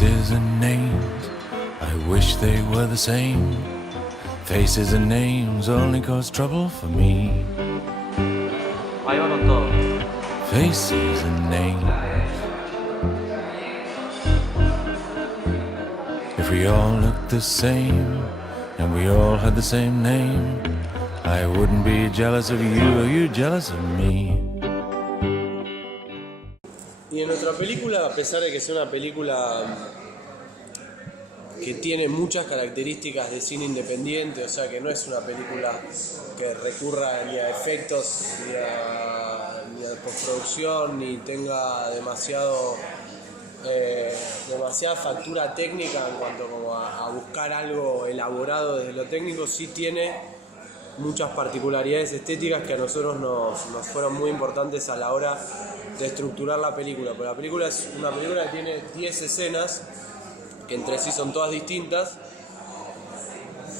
Faces and names, I wish they were the same. Faces and names only cause trouble for me. Ahí va con todo. Faces and names. If we all looked the same and we all had the same name, I wouldn't be jealous of you or you jealous of me. Y en nuestra película, a pesar de que sea una película que tiene muchas características de cine independiente, o sea que no es una película que recurra ni a efectos, ni a postproducción, ni tenga demasiada factura técnica en cuanto como a buscar algo elaborado desde lo técnico, sí tiene muchas particularidades estéticas que a nosotros nos fueron muy importantes a la hora de estructurar la película. Pero la película es una película que tiene 10 escenas que entre sí son todas distintas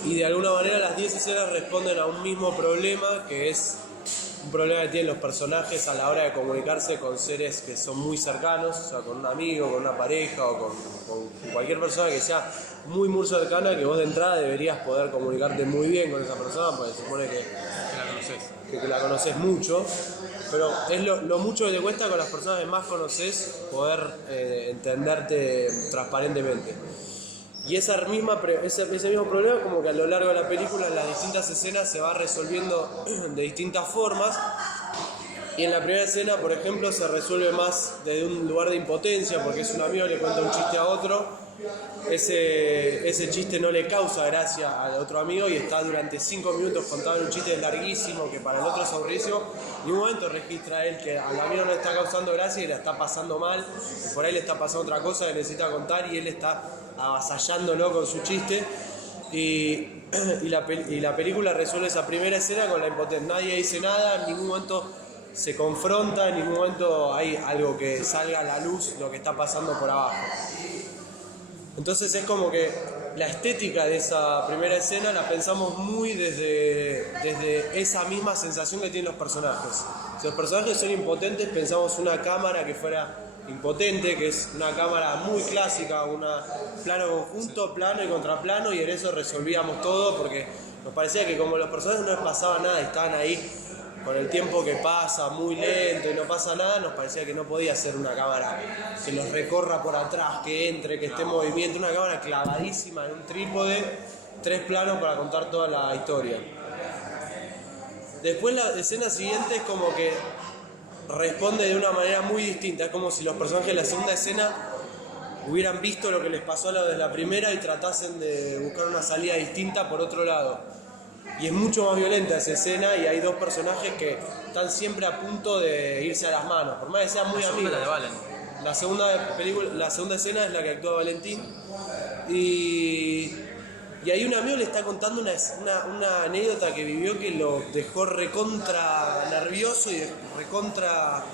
y de alguna manera las 10 escenas responden a un mismo problema, que es un problema que tienen los personajes a la hora de comunicarse con seres que son muy cercanos, o sea, con un amigo, con una pareja o con cualquier persona que sea muy cercana, que vos de entrada deberías poder comunicarte muy bien con esa persona, porque se supone que la conoces mucho, pero es lo mucho que te cuesta con las personas que más conoces poder entenderte transparentemente. Y ese mismo problema, como que a lo largo de la película, en las distintas escenas se va resolviendo de distintas formas. Y en la primera escena, por ejemplo, se resuelve más desde un lugar de impotencia, porque es un amigo que le cuenta un chiste a otro. Ese chiste no le causa gracia al otro amigo y está durante 5 minutos contando un chiste larguísimo que para el otro es aburrísimo. Y un momento registra él que al amigo no le está causando gracia y le está pasando mal, y por ahí le está pasando otra cosa que necesita contar y él está avasallándolo con su chiste. Y la película resuelve esa primera escena con la impotencia. Nadie dice nada, en ningún momento se confronta, en ningún momento hay algo que salga a la luz lo que está pasando por abajo. Entonces es como que la estética de esa primera escena la pensamos muy desde esa misma sensación que tienen los personajes. Si los personajes son impotentes, pensamos una cámara que fuera impotente, que es una cámara muy clásica, una plano conjunto, plano y contraplano, y en eso resolvíamos todo porque nos parecía que como los personajes no les pasaba nada, estaban ahí con el tiempo que pasa muy lento y no pasa nada, nos parecía que no podía ser una cámara que los recorra por atrás, que entre, que esté en movimiento, una cámara clavadísima en un trípode, 3 planos para contar toda la historia. Después la escena siguiente es como que responde de una manera muy distinta, es como si los personajes de la segunda escena hubieran visto lo que les pasó a los de la primera y tratasen de buscar una salida distinta por otro lado. Y es mucho más violenta esa escena y hay 2 personajes que están siempre a punto de irse a las manos, por más que sean muy amigos. La segunda escena es la que actúa Valentín y ahí un amigo le está contando una anécdota que vivió que lo dejó recontra nervioso y recontra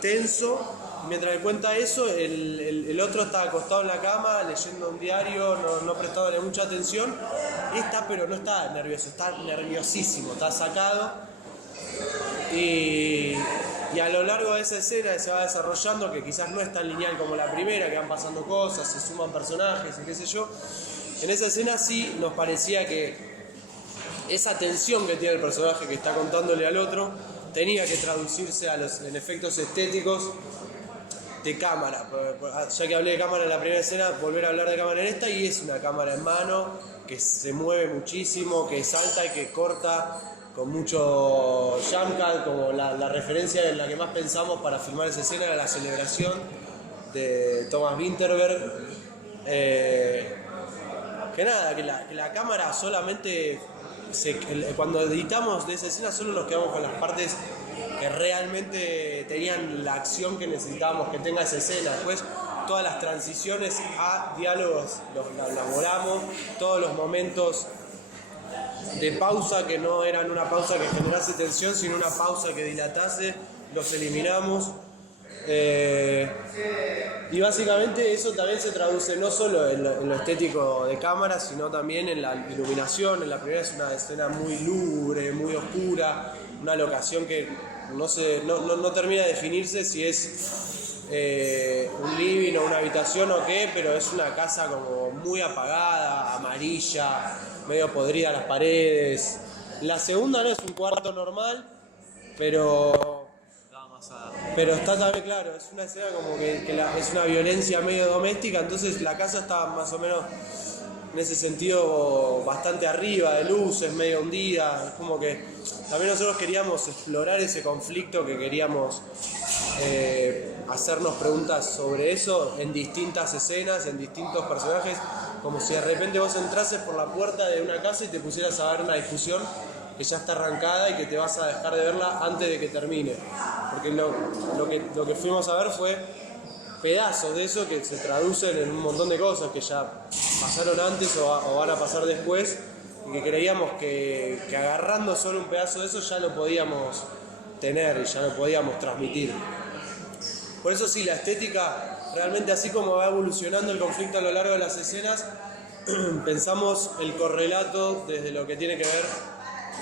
tenso. Mientras le cuenta eso, el otro está acostado en la cama leyendo un diario, no prestándole mucha atención. Pero no está nervioso, está nerviosísimo, está sacado. Y a lo largo de esa escena se va desarrollando, que quizás no es tan lineal como la primera, que van pasando cosas, se suman personajes y qué sé yo. En esa escena sí nos parecía que esa tensión que tiene el personaje que está contándole al otro tenía que traducirse en efectos estéticos de cámara. Ya que hablé de cámara en la primera escena, volver a hablar de cámara en esta, y es una cámara en mano que se mueve muchísimo, que salta y que corta con mucho jump cut, como la referencia en la que más pensamos para filmar esa escena era La celebración de Thomas Vinterberg. Que la cámara solamente cuando editamos de esa escena solo nos quedamos con las partes que realmente tenían la acción que necesitábamos que tenga esa escena. Después todas las transiciones a diálogos las volamos, todos los momentos de pausa que no eran una pausa que generase tensión, sino una pausa que dilatase, los eliminamos. Y básicamente eso también se traduce no solo en lo estético de cámara, sino también en la iluminación. En la primera es una escena muy lúgubre, muy oscura, una locación que no termina de definirse si es un living o una habitación o qué, pero es una casa como muy apagada, amarilla, medio podrida las paredes. La segunda no es un cuarto normal, pero está también claro, es una escena como que es una violencia medio doméstica, entonces la casa está más o menos en ese sentido bastante arriba de luces, medio hundida. Es como que también nosotros queríamos explorar ese conflicto, que queríamos hacernos preguntas sobre eso en distintas escenas, en distintos personajes, como si de repente vos entrases por la puerta de una casa y te pusieras a ver una discusión que ya está arrancada y que te vas a dejar de verla antes de que termine. Porque lo que fuimos a ver fue pedazos de eso que se traducen en un montón de cosas que ya pasaron antes o van a pasar después, y que creíamos que agarrando solo un pedazo de eso ya lo podíamos tener y ya lo podíamos transmitir. Por eso sí, la estética, realmente así como va evolucionando el conflicto a lo largo de las escenas, pensamos el correlato desde lo que tiene que ver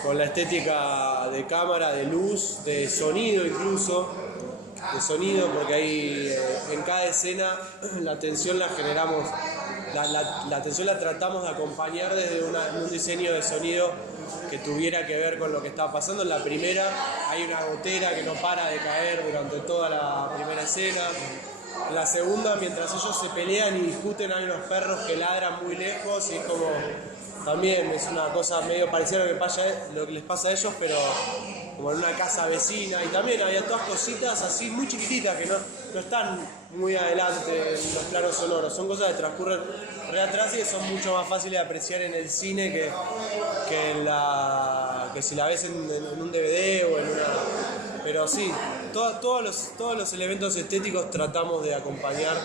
con la estética de cámara, de luz, de sonido incluso, de sonido, porque ahí en cada escena la tensión la generamos, la tensión la tratamos de acompañar desde un diseño de sonido que tuviera que ver con lo que estaba pasando. En la primera hay una gotera que no para de caer durante toda la primera escena. En la segunda, mientras ellos se pelean y discuten, hay unos perros que ladran muy lejos y es como... También es una cosa medio parecida a lo que les pasa a ellos, pero como en una casa vecina. Y también había todas cositas así muy chiquititas que no están muy adelante en los planos sonoros. Son cosas que transcurren re atrás y que son mucho más fáciles de apreciar en el cine que si la ves en un DVD o en una... Pero sí, todos los elementos estéticos tratamos de acompañar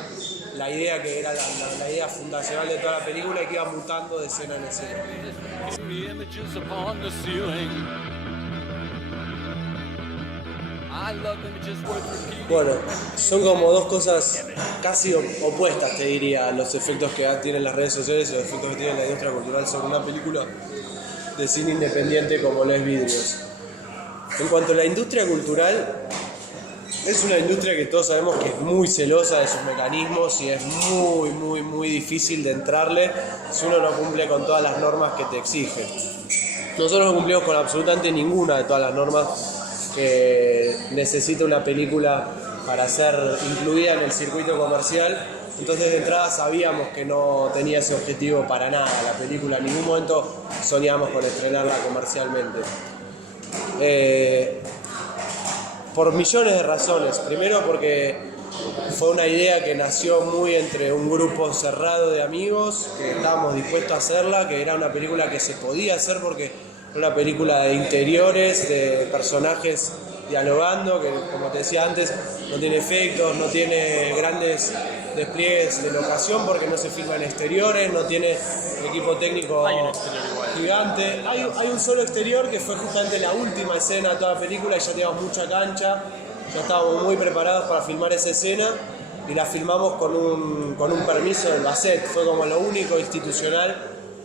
la idea que era la idea fundacional de toda la película y que iba mutando de escena en escena. Bueno, son como dos cosas casi opuestas, te diría, los efectos que tienen las redes sociales y los efectos que tiene la industria cultural sobre una película de cine independiente como lo es Vidrios. En cuanto a la industria cultural, es una industria que todos sabemos que es muy celosa de sus mecanismos y es muy, muy, muy difícil de entrarle si uno no cumple con todas las normas que te exigen. Nosotros no cumplimos con absolutamente ninguna de todas las normas que necesita una película para ser incluida en el circuito comercial. Entonces de entrada sabíamos que no tenía ese objetivo para nada la película. En ningún momento soñamos con estrenarla comercialmente. Por millones de razones. Primero porque fue una idea que nació muy entre un grupo cerrado de amigos que estábamos dispuestos a hacerla, que era una película que se podía hacer porque era una película de interiores, de personajes dialogando, que como te decía antes no tiene efectos, no tiene grandes despliegues de locación porque no se filma en exteriores, no tiene equipo técnico gigante. Hay un solo exterior que fue justamente la última escena de toda la película y ya teníamos mucha cancha, ya estábamos muy preparados para filmar esa escena y la filmamos con un permiso del Basset. Fue como lo único institucional,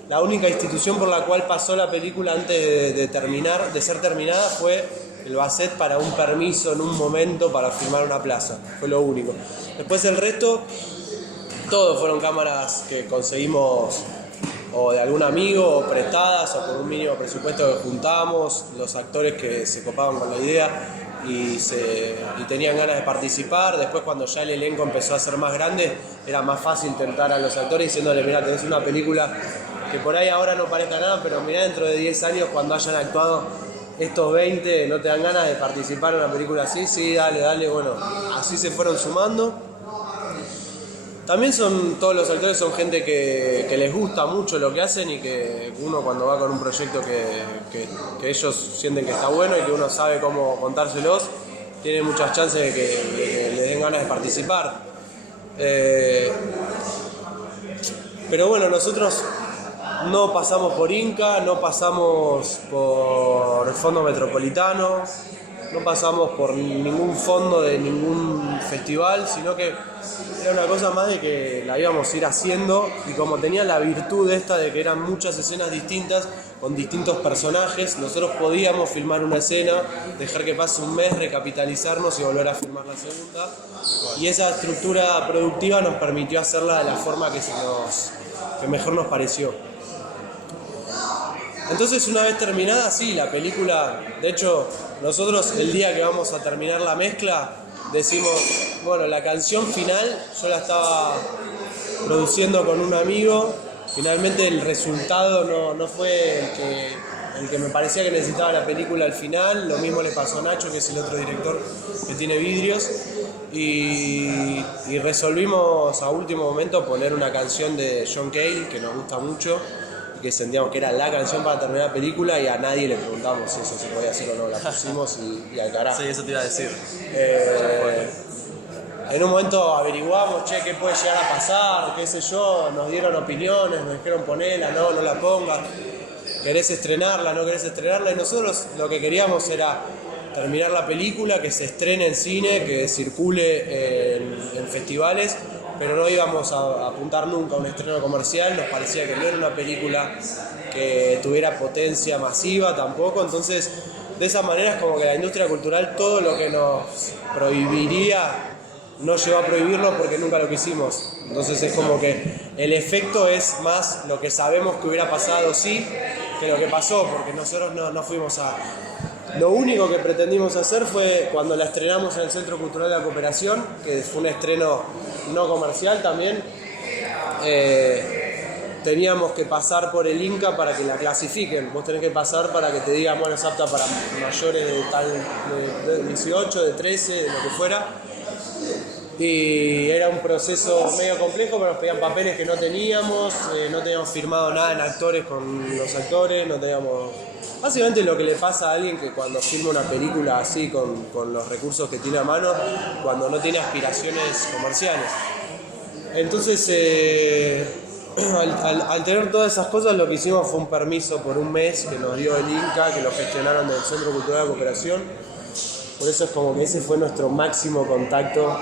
la única institución por la cual pasó la película antes de ser terminada fue el Basset para un permiso en un momento para filmar una plaza. Fue lo único. Después el resto, todos fueron cámaras que conseguimos o de algún amigo, o prestadas, o con un mínimo presupuesto que juntamos, los actores que se copaban con la idea y tenían ganas de participar. Después cuando ya el elenco empezó a ser más grande, era más fácil tentar a los actores diciéndole, mirá, tenés una película que por ahí ahora no parezca nada, pero mirá, dentro de 10 años cuando hayan actuado estos 20, ¿no te dan ganas de participar en una película así? Sí, dale, bueno, así se fueron sumando. También todos los actores son gente que les gusta mucho lo que hacen y que uno cuando va con un proyecto que ellos sienten que está bueno y que uno sabe cómo contárselos, tiene muchas chances de que les den ganas de participar. Pero bueno, nosotros no pasamos por Inca, no pasamos por el Fondo Metropolitano, no pasamos por ningún fondo de ningún festival, sino que era una cosa más de que la íbamos a ir haciendo, y como tenía la virtud esta de que eran muchas escenas distintas con distintos personajes, nosotros podíamos filmar una escena, dejar que pase un mes, recapitalizarnos y volver a filmar la segunda, y esa estructura productiva nos permitió hacerla de la forma que mejor nos pareció. Entonces, una vez terminada, sí, la película, de hecho, nosotros el día que vamos a terminar la mezcla, decimos, bueno, la canción final yo la estaba produciendo con un amigo, finalmente el resultado no fue el que me parecía que necesitaba la película al final, lo mismo le pasó a Nacho, que es el otro director que tiene vidrios, y resolvimos a último momento poner una canción de John Cale, que nos gusta mucho, que sentíamos que era la canción para terminar la película, y a nadie le preguntamos si eso se podía hacer o no, la pusimos y al carajo. Sí, eso te iba a decir. En un momento averiguamos, che, qué puede llegar a pasar, qué sé yo, nos dieron opiniones, nos dijeron ponela, no la pongas, querés estrenarla, no querés estrenarla, y nosotros lo que queríamos era terminar la película, que se estrene en cine, que circule en festivales, pero no íbamos a apuntar nunca a un estreno comercial, nos parecía que no era una película que tuviera potencia masiva tampoco, entonces de esa manera es como que la industria cultural, todo lo que nos prohibiría, no llegó a prohibirlo porque nunca lo quisimos. Entonces es como que el efecto es más lo que sabemos que hubiera pasado, sí, que lo que pasó, porque nosotros no fuimos a... Lo único que pretendimos hacer fue cuando la estrenamos en el Centro Cultural de la Cooperación, que fue un estreno no comercial también, teníamos que pasar por el Inca para que la clasifiquen. Vos tenés que pasar para que te digan, bueno, es apta para mayores de 18, de 13, de lo que fuera. Y era un proceso medio complejo, pero nos pedían papeles que no teníamos firmado nada en actores con los actores, no teníamos... Básicamente lo que le pasa a alguien que cuando filma una película así, con los recursos que tiene a mano, cuando no tiene aspiraciones comerciales. Entonces, al tener todas esas cosas, lo que hicimos fue un permiso por un mes que nos dio el Inca, que lo gestionaron del Centro Cultural de Cooperación. Por eso es como que ese fue nuestro máximo contacto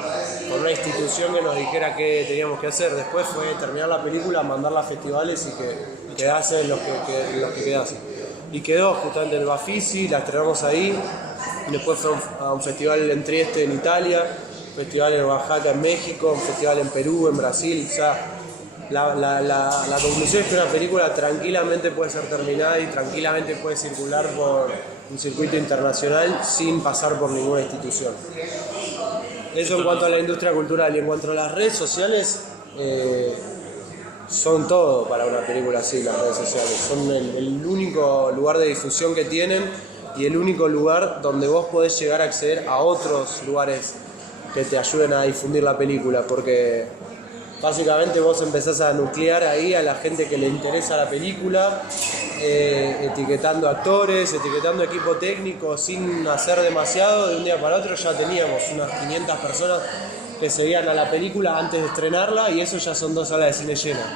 con una institución que nos dijera qué teníamos que hacer. Después fue terminar la película, mandarla a festivales y que quedasen los que quedasen. Y quedó justamente en el Bafisi, la estrenamos ahí. Después fue a un festival en Trieste, en Italia, un festival en Oaxaca, en México, un festival en Perú, en Brasil. O sea, la conclusión es que una película tranquilamente puede ser terminada y tranquilamente puede circular por un circuito internacional sin pasar por ninguna institución. Eso en cuanto a la industria cultural. Y en cuanto a las redes sociales, son todo para una película así, las redes sociales. Son el único lugar de difusión que tienen y el único lugar donde vos podés llegar a acceder a otros lugares que te ayuden a difundir la película, porque básicamente vos empezás a nuclear ahí a la gente que le interesa la película, etiquetando actores, etiquetando equipo técnico, sin hacer demasiado. De un día para otro ya teníamos unas 500 personas que seguían a la película antes de estrenarla, y eso ya son 2 salas de cine llenas.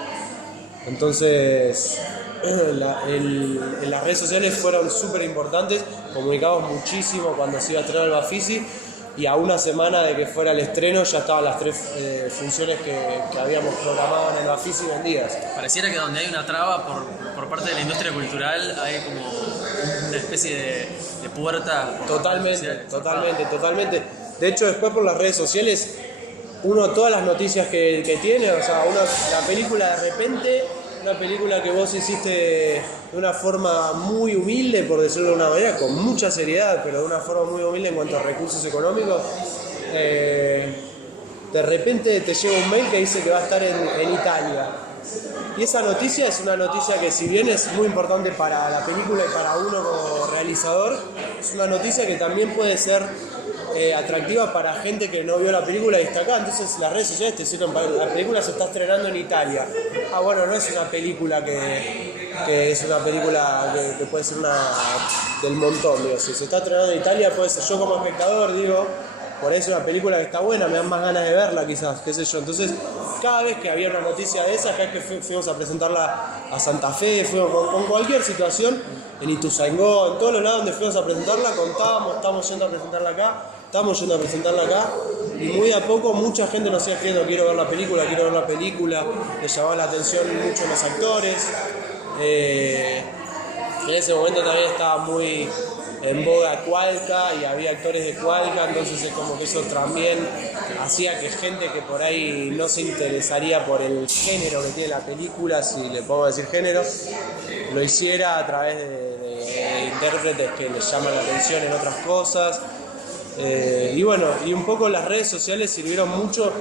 Entonces, las redes sociales fueron súper importantes, comunicamos muchísimo cuando se iba a estrenar el Bafisi, y a una semana de que fuera el estreno ya estaban las 3 funciones que habíamos programado en el Bafisi vendidas. Pareciera que donde hay una traba por parte de la industria cultural hay como una especie de puerta. Totalmente. De hecho, después por las redes sociales, uno todas las noticias que tiene, o sea, la película de repente, una película que vos hiciste de una forma muy humilde, por decirlo de una manera, con mucha seriedad, pero de una forma muy humilde en cuanto a recursos económicos, de repente te llega un mail que dice que va a estar en Italia. Y esa noticia es una noticia que, si bien es muy importante para la película y para uno como realizador, es una noticia que también puede ser atractiva para gente que no vio la película y está acá. Entonces las redes sociales te sirven para... La película se está estrenando en Italia. Bueno, no es una película que es una película que puede ser una del montón, digo. Si se está estrenando en Italia, puede ser, yo como espectador digo, por eso es una película que está buena, me dan más ganas de verla quizás, qué sé yo. Entonces, cada vez que había una noticia de esa, cada vez que fuimos a presentarla a Santa Fe, fuimos con cualquier situación, en Ituzaingó, en todos los lados donde fuimos a presentarla, contábamos, estamos yendo a presentarla acá, y muy a poco mucha gente nos iba escribiendo, quiero ver la película, les llamaba la atención mucho los actores. En ese momento también estaba muy en boga Cualca y había actores de Cualca, entonces es como que eso también hacía que gente que por ahí no se interesaría por el género que tiene la película, si le podemos decir género, lo hiciera a través de intérpretes que les llaman la atención en otras cosas. Y bueno, y un poco las redes sociales sirvieron mucho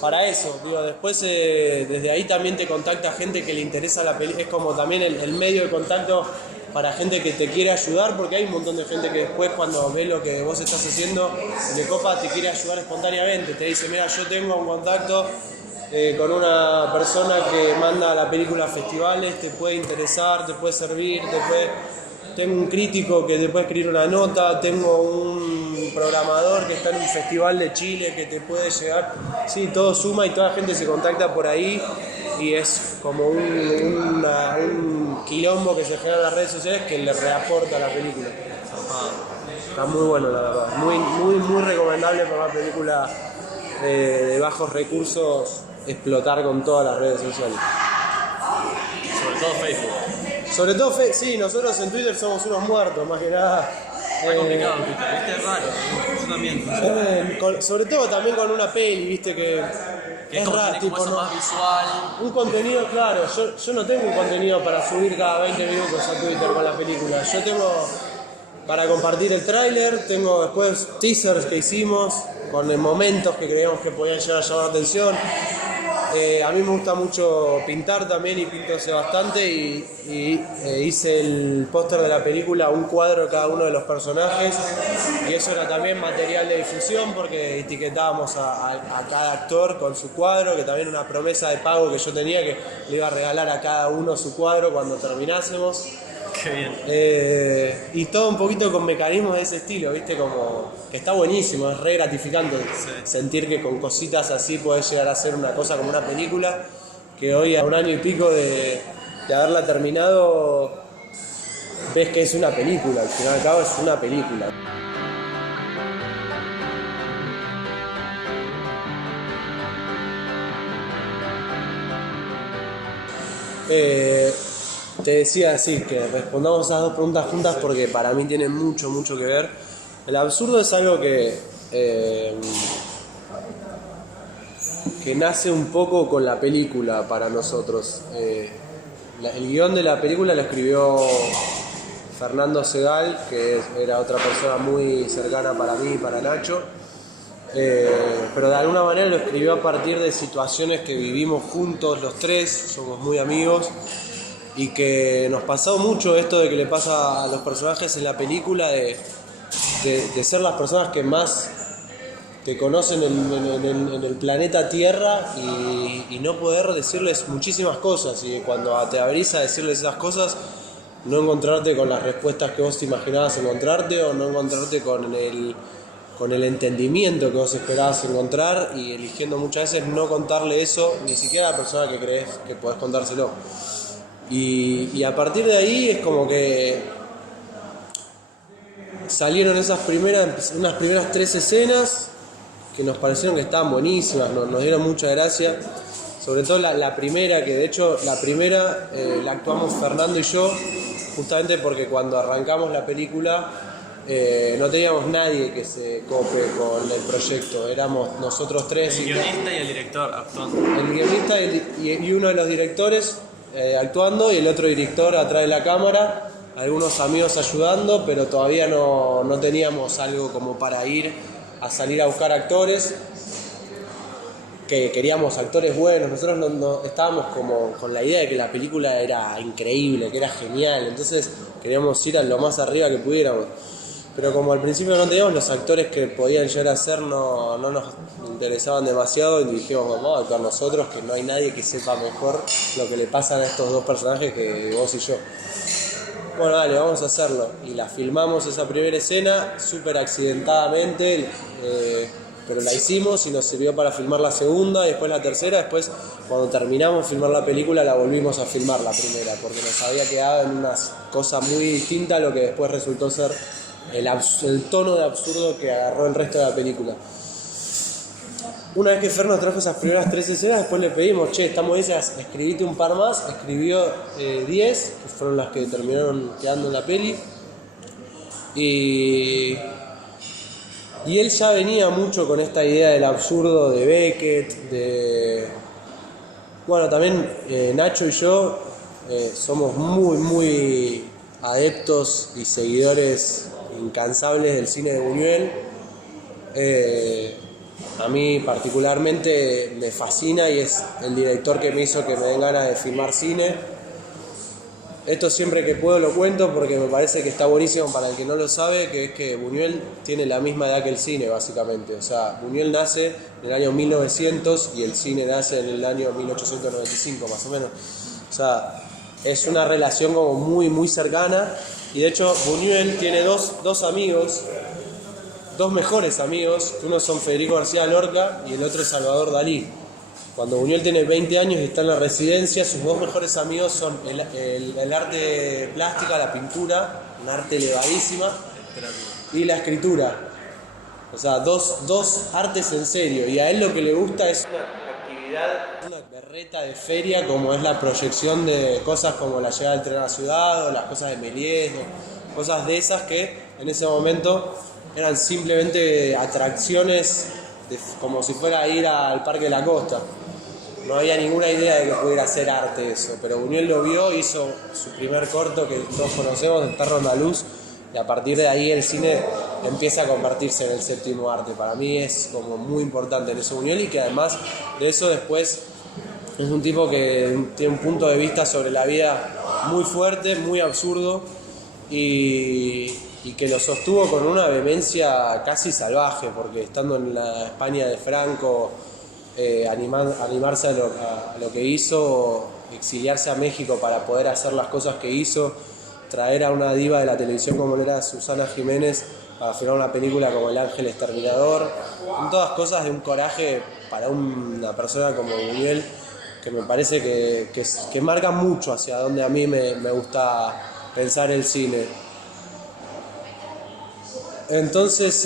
para eso. Digo, después desde ahí también te contacta gente que le interesa la película, es como también el medio de contacto para gente que te quiere ayudar, porque hay un montón de gente que después cuando ve lo que vos estás haciendo, de copa te quiere ayudar espontáneamente, te dice, mira, yo tengo un contacto con una persona que manda la película a festivales, te puede interesar, te puede servir, tengo un crítico que te puede escribir una nota, tengo un programador que está en un festival de Chile que te puede llegar. Sí, todo suma y toda la gente se contacta por ahí y es como un quilombo que se genera en las redes sociales que le reaporta a la película. Está muy bueno, la verdad. Muy recomendable para una película de bajos recursos explotar con todas las redes sociales. Sobre todo Facebook. Sobre todo, sí, nosotros en Twitter somos unos muertos, más que nada. Está complicado Twitter, ¿viste? Es raro. Yo también. Sobre todo también con una peli, viste, que es como, raro, como eso más visual. Un contenido, claro, yo no tengo un contenido para subir cada 20 minutos a Twitter con la película. Yo tengo para compartir el tráiler, tengo después teasers que hicimos con momentos que creíamos que podían llegar a llamar la atención. A mí me gusta mucho pintar también y pinto hace bastante y hice el póster de la película, un cuadro de cada uno de los personajes y eso era también material de difusión porque etiquetábamos a cada actor con su cuadro, que también una promesa de pago que yo tenía que le iba a regalar a cada uno su cuadro cuando terminásemos. Qué bien. Y todo un poquito con mecanismos de ese estilo, ¿viste? Como que está buenísimo, es re gratificante sentir que con cositas así podés llegar a hacer una cosa como una película, que hoy a un año y pico de haberla terminado, ves que es una película, al final y al cabo es una película. Te decía así, que respondamos esas dos preguntas juntas porque para mí tienen mucho que ver. El absurdo es algo que nace un poco con la película para nosotros. El guión de la película lo escribió Fernando Segal, que era otra persona muy cercana para mí y para Nacho. Pero de alguna manera lo escribió a partir de situaciones que vivimos juntos los tres, somos muy amigos. Y que nos pasó mucho esto de que le pasa a los personajes en la película de ser las personas que más te conocen en el planeta Tierra y no poder decirles muchísimas cosas y cuando te abrís a decirles esas cosas no encontrarte con las respuestas que vos te imaginabas encontrarte o no encontrarte con el entendimiento que vos esperabas encontrar y eligiendo muchas veces no contarle eso ni siquiera a la persona que crees que podés contárselo. Y a partir de ahí es como que salieron unas primeras 3 escenas que nos parecieron que estaban buenísimas, nos dieron mucha gracia. Sobre todo la primera, que de hecho la primera la actuamos Fernando y yo, justamente porque cuando arrancamos la película no teníamos nadie que se cope con el proyecto, éramos nosotros tres. El guionista y el director actuando. El guionista y uno de los directores actuando y el otro director atrás de la cámara, algunos amigos ayudando, pero todavía no teníamos algo como para ir a salir a buscar actores, que queríamos actores buenos. Nosotros no estábamos como con la idea de que la película era increíble, que era genial, entonces queríamos ir a lo más arriba que pudiéramos. Pero como al principio no teníamos los actores que podían llegar a ser, no nos interesaban demasiado y dijimos, vamos a actuar nosotros, que no hay nadie que sepa mejor lo que le pasa a estos dos personajes que vos y yo. Bueno, dale, vamos a hacerlo. Y la filmamos esa primera escena súper accidentadamente, pero la hicimos y nos sirvió para filmar la segunda y después la tercera. Después, cuando terminamos de filmar la película, la volvimos a filmar la primera, porque nos había quedado en una cosa muy distinta a lo que después resultó ser el tono de absurdo que agarró el resto de la película. Una vez que Fer nos trajo esas primeras 3 escenas, después le pedimos, che, estamos esas, escribite un par más. Escribió 10, que fueron las que terminaron quedando en la peli. Y él ya venía mucho con esta idea del absurdo de Beckett, bueno, también Nacho y yo somos muy, muy adeptos y seguidores incansables del cine de Buñuel. A mí particularmente me fascina y es el director que me hizo que me den ganas de filmar cine. Esto siempre que puedo lo cuento porque me parece que está buenísimo para el que no lo sabe, que es que Buñuel tiene la misma edad que el cine, básicamente. O sea, Buñuel nace en el año 1900 y el cine nace en el año 1895, más o menos. O sea, es una relación como muy, muy cercana. Y de hecho, Buñuel tiene dos amigos, dos mejores amigos, que uno son Federico García Lorca y el otro es Salvador Dalí. Cuando Buñuel tiene 20 años y está en la residencia, sus dos mejores amigos son el arte plástica, la pintura, un arte elevadísima, y la escritura. O sea, dos artes en serio. Y a él lo que le gusta es una actividad, una berreta de feria, como es la proyección de cosas como la llegada del tren a la ciudad, o las cosas de Méliès, cosas de esas que en ese momento eran simplemente atracciones, como si fuera ir al Parque de la Costa. No había ninguna idea de que pudiera ser arte eso, pero Buñuel lo vio, hizo su primer corto que todos conocemos, El perro andaluz, y a partir de ahí el cine empieza a convertirse en el séptimo arte. Para mí es como muy importante en eso Buñuel, y que además de eso después es un tipo que tiene un punto de vista sobre la vida muy fuerte, muy absurdo, y que lo sostuvo con una vehemencia casi salvaje, porque estando en la España de Franco, animarse a lo que hizo, exiliarse a México para poder hacer las cosas que hizo, traer a una diva de la televisión como era Susana Jiménez para filmar una película como El Ángel Exterminador, son todas cosas de un coraje para una persona como Buñuel, que me parece que marca mucho hacia donde a mí me gusta pensar el cine. Entonces,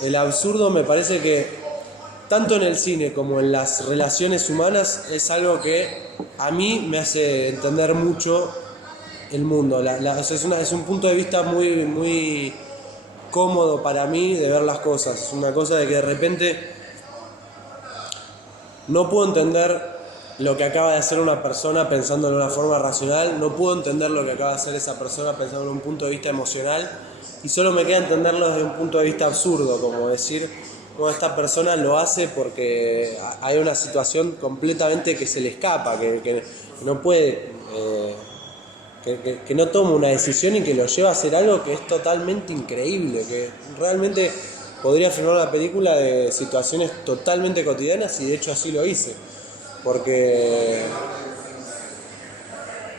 el absurdo me parece que tanto en el cine como en las relaciones humanas es algo que a mí me hace entender mucho el mundo. Es un punto de vista muy, muy cómodo para mí de ver las cosas. Es una cosa de que de repente no puedo entender lo que acaba de hacer una persona pensando de una forma racional, no puedo entender lo que acaba de hacer esa persona pensando en un punto de vista emocional, y solo me queda entenderlo desde un punto de vista absurdo, como decir, bueno, esta persona lo hace porque hay una situación completamente que se le escapa, que no puede, que no toma una decisión y que lo lleva a hacer algo que es totalmente increíble, que realmente podría filmar una película de situaciones totalmente cotidianas, y de hecho así lo hice, porque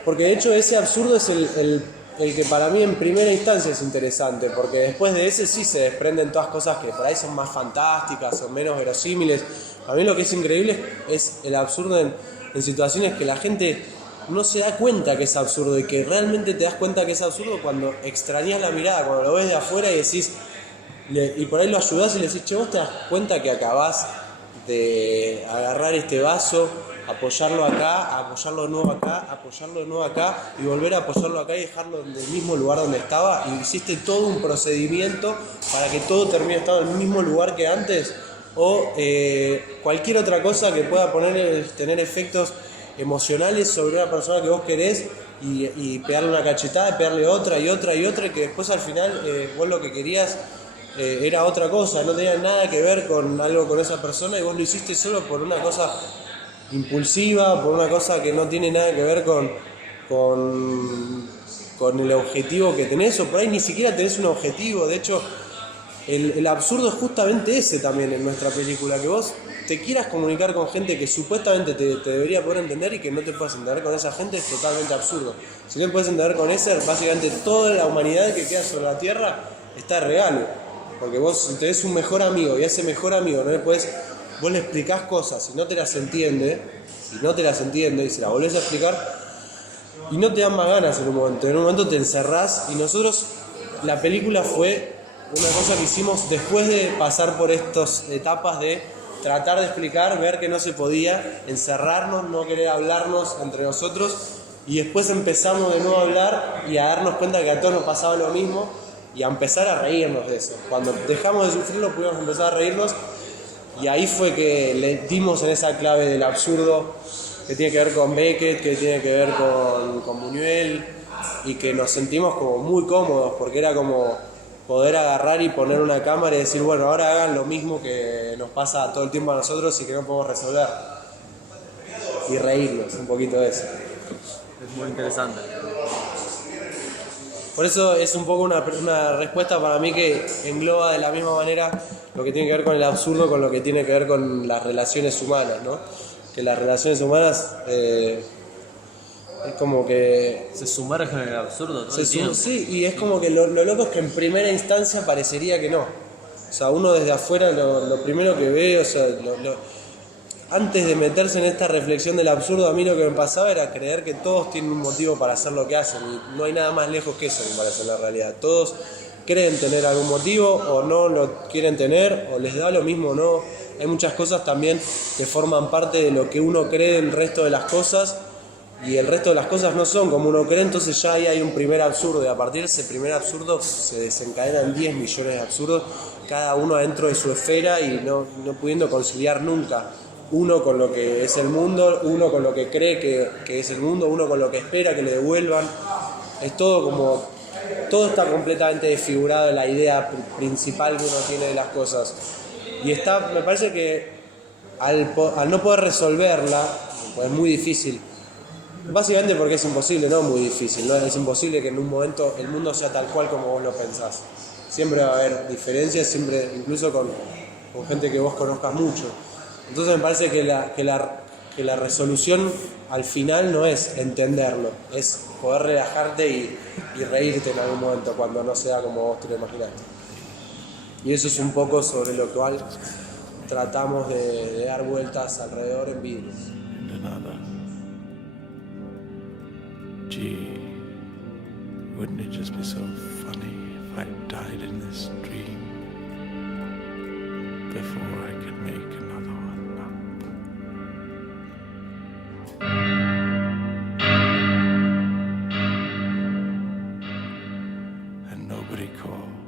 de hecho ese absurdo es el que para mí en primera instancia es interesante, porque después de ese sí se desprenden todas cosas que por ahí son más fantásticas o menos verosímiles. A mí lo que es increíble es el absurdo en situaciones que la gente no se da cuenta que es absurdo, y que realmente te das cuenta que es absurdo cuando extrañas la mirada, cuando lo ves de afuera y decís, y por ahí lo ayudás y le decís, che, vos te das cuenta que acabás de agarrar este vaso, apoyarlo acá, apoyarlo de nuevo acá, apoyarlo de nuevo acá y volver a apoyarlo acá y dejarlo en el mismo lugar donde estaba, y hiciste todo un procedimiento para que todo termine estando en el mismo lugar que antes, o cualquier otra cosa que pueda tener efectos emocionales sobre una persona que vos querés, y pegarle una cachetada, pegarle otra y otra y otra, y que después al final vos lo que querías era otra cosa, no tenía nada que ver con algo con esa persona, y vos lo hiciste solo por una cosa impulsiva, por una cosa que no tiene nada que ver con el objetivo que tenés, o por ahí ni siquiera tenés un objetivo. De hecho, el absurdo es justamente ese también en nuestra película, que vos te quieras comunicar con gente que supuestamente te debería poder entender, y que no te puedas entender con esa gente, es totalmente absurdo. Si no te puedes entender con ese, básicamente toda la humanidad que queda sobre la Tierra está de regalo. Porque vos, si tenés un mejor amigo y a ese mejor amigo no le podés, vos le explicás cosas y no te las entiende, y se las volvés a explicar, y no te dan más ganas en un momento te encerrás. Y nosotros, la película fue una cosa que hicimos después de pasar por estas etapas de tratar de explicar, ver que no se podía, encerrarnos, no querer hablarnos entre nosotros, y después empezamos de nuevo a hablar y a darnos cuenta que a todos nos pasaba lo mismo y a empezar a reírnos de eso. Cuando dejamos de sufrirlo pudimos empezar a reírnos, y ahí fue que le dimos en esa clave del absurdo que tiene que ver con Beckett, que tiene que ver con Buñuel, y que nos sentimos como muy cómodos, porque era como poder agarrar y poner una cámara y decir, bueno, ahora hagan lo mismo que nos pasa todo el tiempo a nosotros y que no podemos resolver, y reírnos un poquito de eso. Es muy interesante. Por eso es un poco una respuesta para mí que engloba de la misma manera lo que tiene que ver con el absurdo con lo que tiene que ver con las relaciones humanas, ¿no? Que las relaciones humanas es como que Se sumerge en el absurdo todo el tiempo. sí, y es como que lo loco es que en primera instancia parecería que no. O sea, uno desde afuera lo primero que ve, o sea, antes de meterse en esta reflexión del absurdo, a mí lo que me pasaba era creer que todos tienen un motivo para hacer lo que hacen, y no hay nada más lejos que eso, me parece, en la realidad. Todos creen tener algún motivo, o no lo quieren tener, o les da lo mismo o no. Hay muchas cosas también que forman parte de lo que uno cree del resto de las cosas, y el resto de las cosas no son como uno cree. Entonces ya ahí hay un primer absurdo, y a partir de ese primer absurdo se desencadenan 10 millones de absurdos, cada uno adentro de su esfera, y no pudiendo conciliar nunca uno con lo que es el mundo, uno con lo que cree que es el mundo, uno con lo que espera que le devuelvan. Es todo como, todo está completamente desfigurado en la idea principal que uno tiene de las cosas, y me parece que al no poder resolverla, pues es muy difícil. Básicamente porque es imposible, no muy difícil, ¿no? Es imposible que en un momento el mundo sea tal cual como vos lo pensás. Siempre va a haber diferencias, siempre, incluso con gente que vos conozcas mucho. Entonces me parece que la resolución al final no es entenderlo, es poder relajarte y reírte en algún momento cuando no sea como vos te lo imaginaste. Y eso es un poco sobre lo cual tratamos de dar vueltas alrededor en Vidrios. And another. Gee, wouldn't it just be so funny if I died in this dream before I could make another one up? And nobody called.